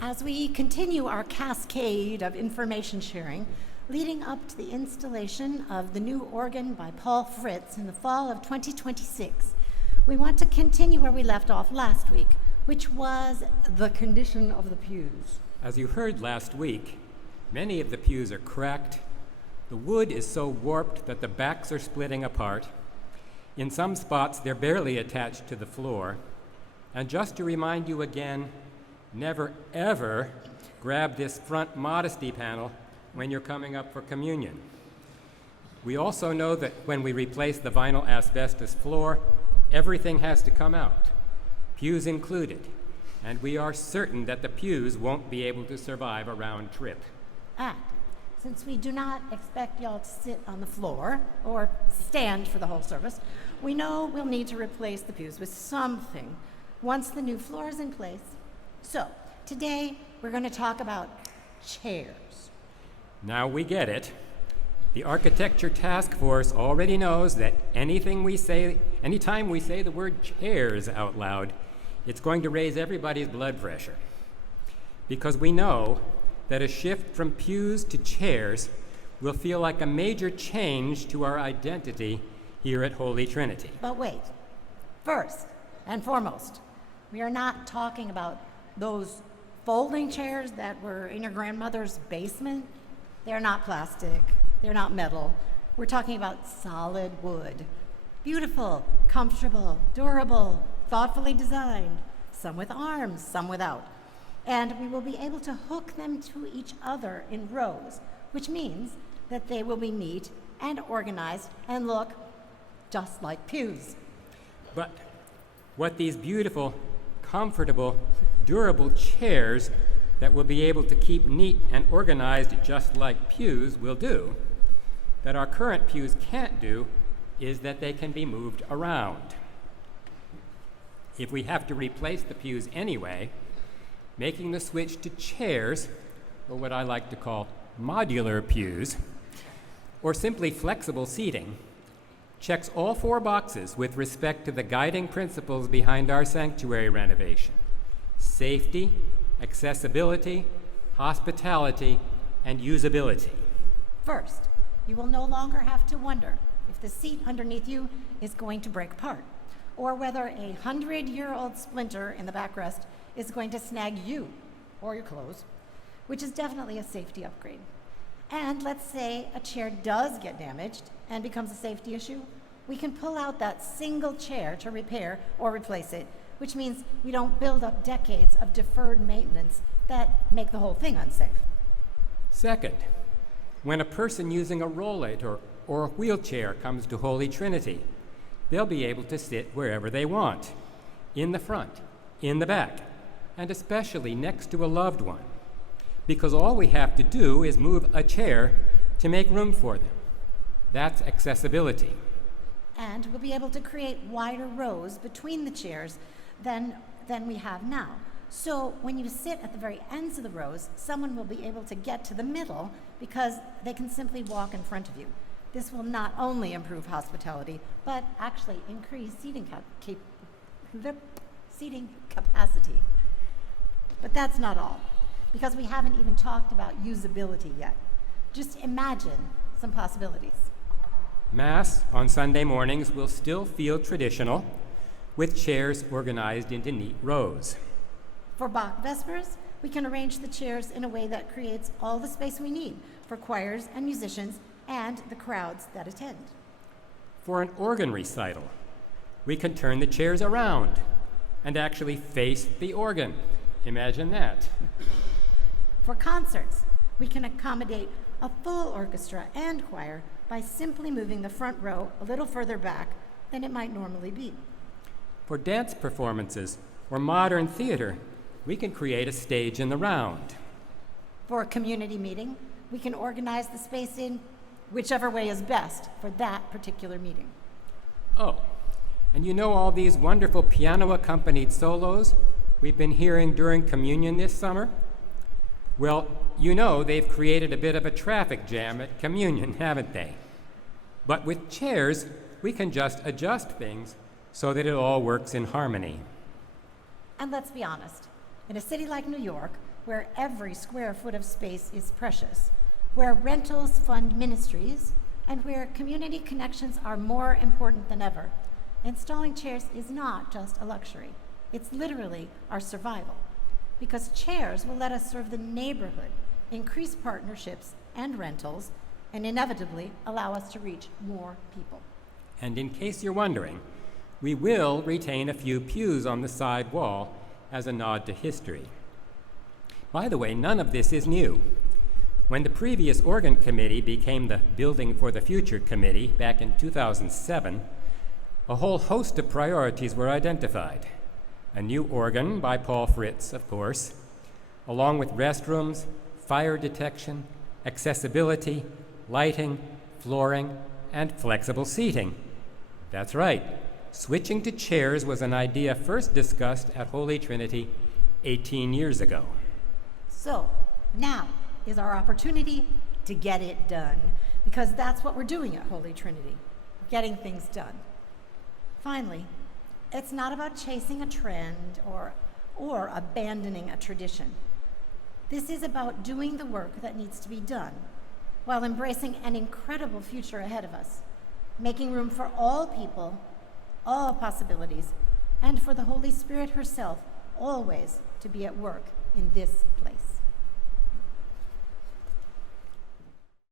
As we continue our cascade of information sharing, leading up to the installation of the new organ by Paul Fritz in the fall of 2026, we want to continue where we left off last week, which was the condition of the pews. As you heard last week, many of the pews are cracked. The wood is so warped that the backs are splitting apart. In some spots, they're barely attached to the floor. And just to remind you again, never ever grab this front modesty panel when you're coming up for communion. We also know that when we replace the vinyl asbestos floor, everything has to come out, pews included, and we are certain that the pews won't be able to survive a round trip. And since we do not expect y'all to sit on the floor or stand for the whole service, we know we'll need to replace the pews with something once the new floor is in place. So, today we're going to talk about chairs. Now we get it. The Architecture Task Force already knows that anytime we say the word chairs out loud, it's going to raise everybody's blood pressure. Because we know that a shift from pews to chairs will feel like a major change to our identity here at Holy Trinity. But wait, first and foremost, we are not talking about those folding chairs that were in your grandmother's basement. They're not plastic, they're not metal. We're talking about solid wood. Beautiful, comfortable, durable, thoughtfully designed, some with arms, some without. And we will be able to hook them to each other in rows, which means that they will be neat and organized and look just like pews. But what these beautiful, comfortable, durable chairs that will be able to keep neat and organized just like pews will do, that our current pews can't do, is that they can be moved around. If we have to replace the pews anyway, making the switch to chairs, or what I like to call modular pews, or simply flexible seating, checks all four boxes with respect to the guiding principles behind our sanctuary renovation: safety, accessibility, hospitality, and usability. First, you will no longer have to wonder if the seat underneath you is going to break apart, or whether a 100-year-old splinter in the backrest is going to snag you or your clothes, which is definitely a safety upgrade. And let's say a chair does get damaged and becomes a safety issue, we can pull out that single chair to repair or replace it, which means we don't build up decades of deferred maintenance that make the whole thing unsafe. Second, when a person using a rollate or a wheelchair comes to Holy Trinity, they'll be able to sit wherever they want, in the front, in the back, and especially next to a loved one, because all we have to do is move a chair to make room for them. That's accessibility. And we'll be able to create wider rows between the chairs than we have now. So when you sit at the very ends of the rows, someone will be able to get to the middle because they can simply walk in front of you. This will not only improve hospitality, but actually increase seating capacity. But that's not all, because we haven't even talked about usability yet. Just imagine some possibilities. Mass on Sunday mornings will still feel traditional, with chairs organized into neat rows. For Bach Vespers, we can arrange the chairs in a way that creates all the space we need for choirs and musicians and the crowds that attend. For an organ recital, we can turn the chairs around and actually face the organ. Imagine that. For concerts, we can accommodate a full orchestra and choir by simply moving the front row a little further back than it might normally be. For dance performances or modern theater, we can create a stage in the round. For a community meeting, we can organize the space in whichever way is best for that particular meeting. Oh, and you know all these wonderful piano-accompanied solos we've been hearing during communion this summer? Well, you know they've created a bit of a traffic jam at communion, haven't they? But with chairs, we can just adjust things so that it all works in harmony. And let's be honest, in a city like New York, where every square foot of space is precious, where rentals fund ministries, and where community connections are more important than ever, installing chairs is not just a luxury. It's literally our survival, because chairs will let us serve the neighborhood, increase partnerships and rentals, and inevitably allow us to reach more people. And in case you're wondering, we will retain a few pews on the side wall as a nod to history. By the way, none of this is new. When the previous organ committee became the Building for the Future committee back in 2007, a whole host of priorities were identified. A new organ by Paul Fritz, of course, along with restrooms, fire detection, accessibility, lighting, flooring, and flexible seating. That's right, switching to chairs was an idea first discussed at Holy Trinity 18 years ago. So, now is our opportunity to get it done, because that's what we're doing at Holy Trinity, getting things done. Finally, it's not about chasing a trend or abandoning a tradition. This is about doing the work that needs to be done while embracing an incredible future ahead of us, making room for all people, all possibilities, and for the Holy Spirit herself always to be at work in this place.